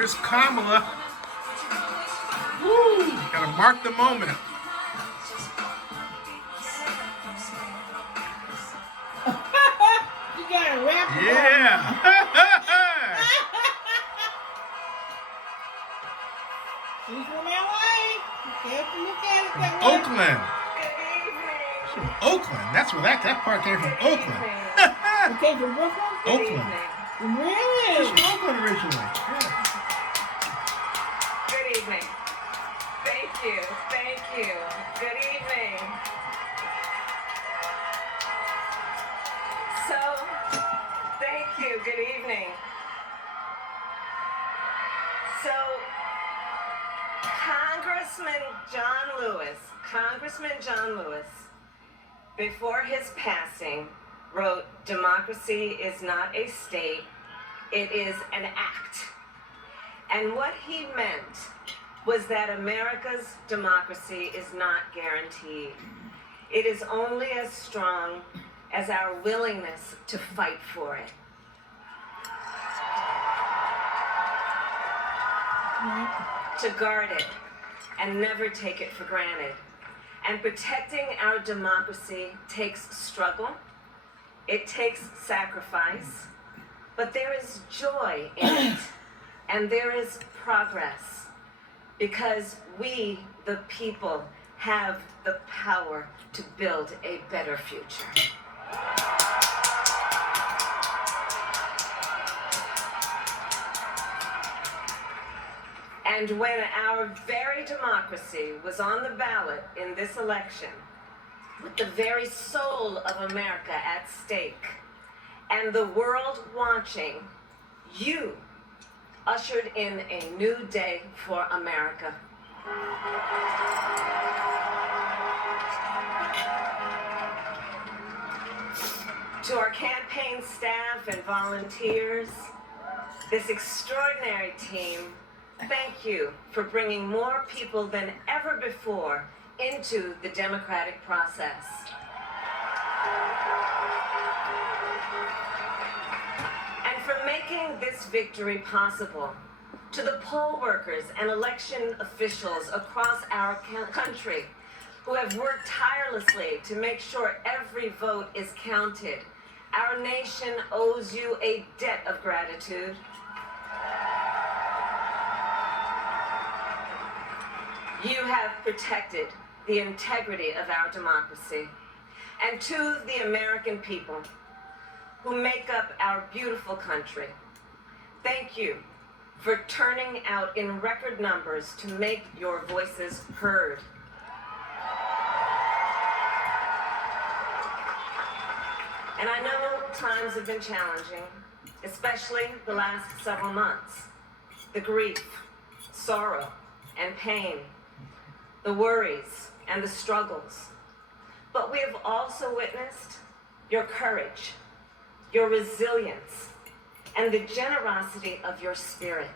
Here's Kamala. Woo! Gotta mark the moment. You gotta wrap it Yeah. She's from LA. You have to look at it that way. Oakland. She's from Oakland. That's where that part came from. Oakland. It came from Brooklyn? Oakland. Really? She's from Oakland originally. Yeah. Good evening. Thank you. Thank you. Good evening. So, thank you. Good evening. So, Congressman John Lewis, before his passing, wrote, "Democracy is not a state, it is an act." And what he meant was that America's democracy is not guaranteed. It is only as strong as our willingness to fight for it. To guard it and never take it for granted. And protecting our democracy takes struggle, it takes sacrifice, but there is joy in it, and there is progress, because we, the people, have the power to build a better future. And when our very democracy was on the ballot in this election, with the very soul of America at stake, and the world watching, you ushered in a new day for America. To our campaign staff and volunteers, this extraordinary team, thank you for bringing more people than ever before into the democratic process. And for making this victory possible. To the poll workers and election officials across our country who have worked tirelessly to make sure every vote is counted. Our nation owes you a debt of gratitude. You have protected the integrity of our democracy. And to the American people who make up our beautiful country, thank you for turning out in record numbers to make your voices heard. And I know times have been challenging, especially the last several months. The grief, sorrow, and pain, the worries and the struggles. But we have also witnessed your courage, your resilience, and the generosity of your spirit.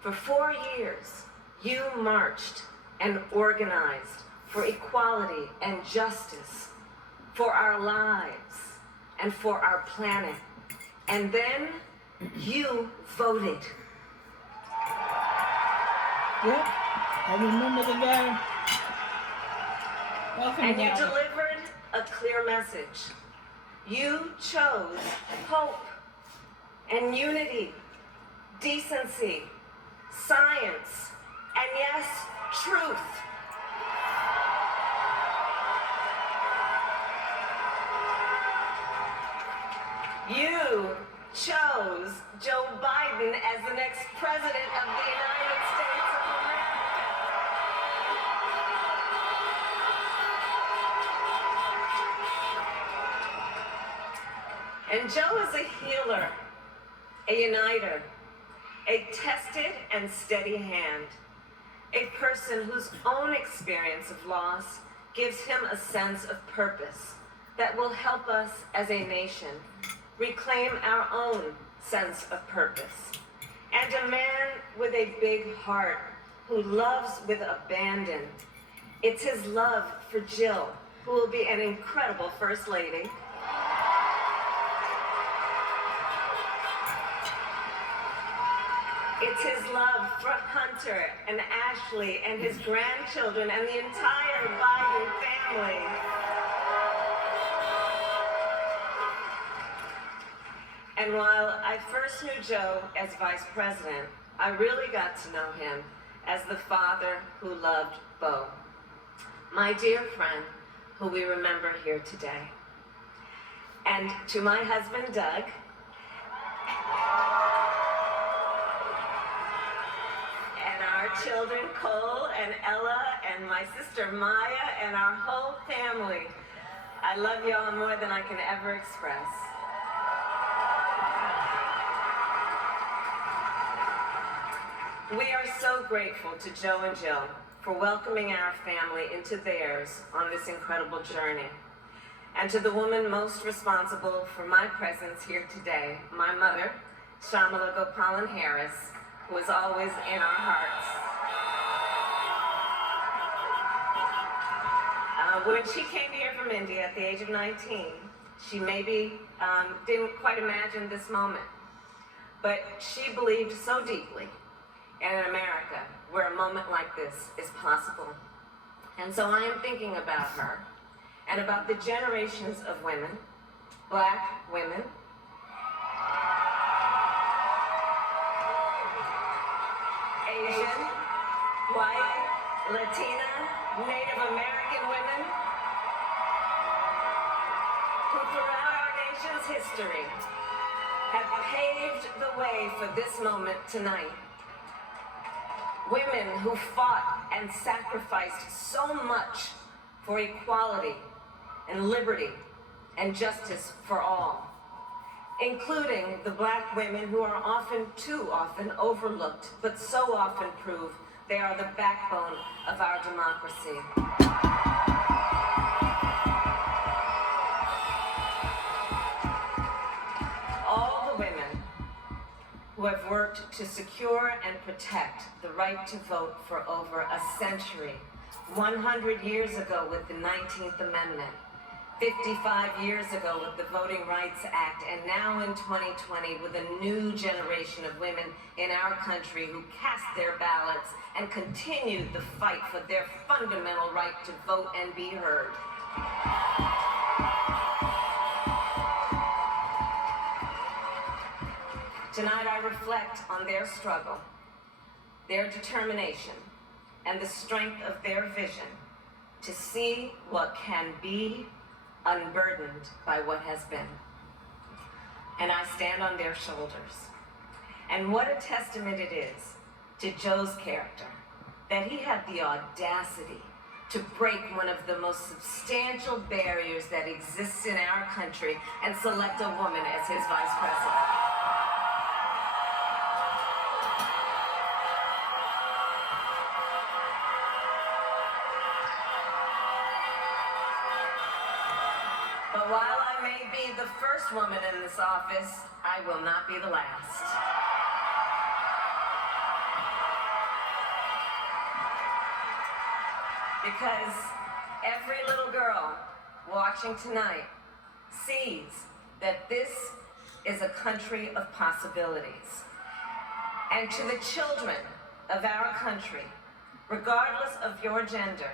For 4 years, you marched and organized for equality and justice, for our lives and for our planet. And then you voted. Yep, I remember the guy. And you delivered a clear message. You chose hope and unity, decency, science, and yes, truth. You chose Joe Biden as the next president of the United States of America. And Joe is a healer, a uniter, a tested and steady hand, a person whose own experience of loss gives him a sense of purpose that will help us as a nation reclaim our own sense of purpose. And a man with a big heart who loves with abandon. It's his love for Jill, who will be an incredible First Lady. It's his love for Hunter and Ashley and his grandchildren and the entire Biden family. And while I first knew Joe as vice president, I really got to know him as the father who loved Bo, my dear friend who we remember here today. And to my husband, Doug, and our children, Cole and Ella, and my sister Maya, and our whole family, I love y'all more than I can ever express. We are so grateful to Joe and Jill for welcoming our family into theirs on this incredible journey. And to the woman most responsible for my presence here today, my mother, Kamala Harris, who is always in our hearts. When she came here from India at the age of 19, she maybe didn't quite imagine this moment, but she believed so deeply in America where a moment like this is possible. And so I am thinking about her and about the generations of women, Black women, Asian, white, Latina, Native American women, who throughout our nation's history have paved the way for this moment tonight. Women who fought and sacrificed so much for equality and liberty and justice for all, including the Black women who are too often overlooked, but so often prove they are the backbone of our democracy. All the women who have worked to secure and protect the right to vote for over a century, 100 years ago with the 19th Amendment, 55 years ago with the Voting Rights Act, and now in 2020 with a new generation of women in our country who cast their ballots and continued the fight for their fundamental right to vote and be heard. Tonight I reflect on their struggle, their determination, and the strength of their vision to see what can be unburdened by what has been. And I stand on their shoulders. And what a testament it is to Joe's character that he had the audacity to break one of the most substantial barriers that exists in our country and select a woman as his vice president. But while I may be the first woman in this office, I will not be the last. Because every little girl watching tonight sees that this is a country of possibilities. And to the children of our country, regardless of your gender,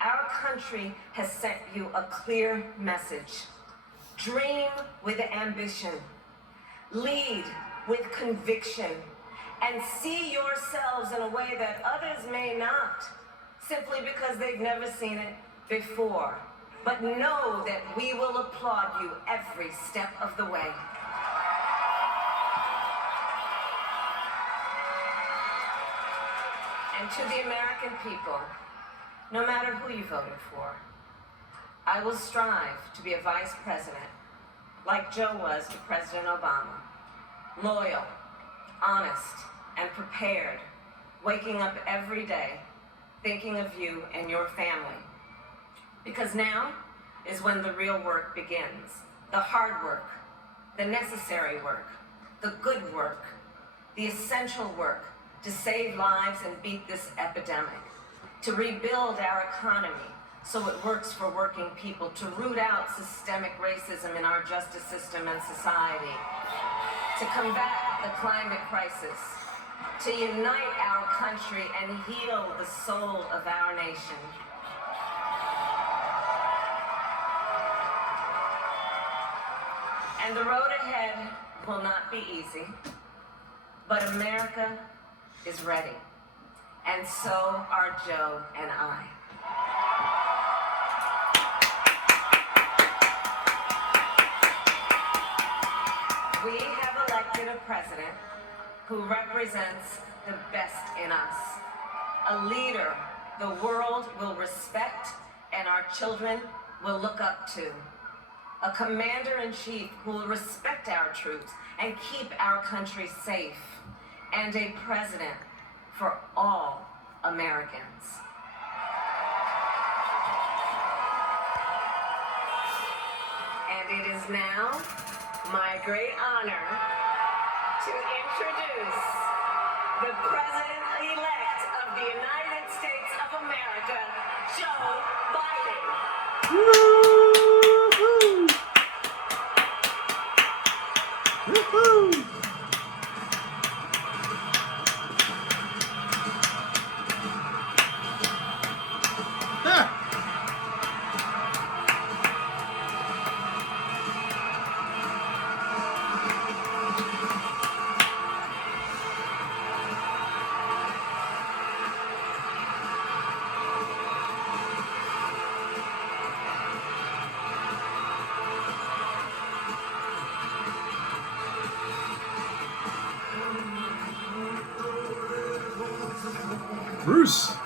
our country has sent you a clear message. Dream with ambition, lead with conviction, and see yourselves in a way that others may not, simply because they've never seen it before. But know that we will applaud you every step of the way. And to the American people, no matter who you voted for, I will strive to be a vice president, like Joe was to President Obama. Loyal, honest, and prepared, waking up every day, thinking of you and your family. Because now is when the real work begins. The hard work, the necessary work, the good work, the essential work to save lives and beat this epidemic, to rebuild our economy so it works for working people, to root out systemic racism in our justice system and society, to combat the climate crisis, to unite our country and heal the soul of our nation. And the road ahead will not be easy, but America is ready, and so are Joe and I. We have elected a president who represents the best in us, a leader the world will respect and our children will look up to, a commander-in-chief who will respect our troops and keep our country safe, and a president for all Americans. And it is now my great honor to introduce the President-elect of the United States of America, Joe Biden. Woo-hoo! Woo-hoo! Ah! Bruce.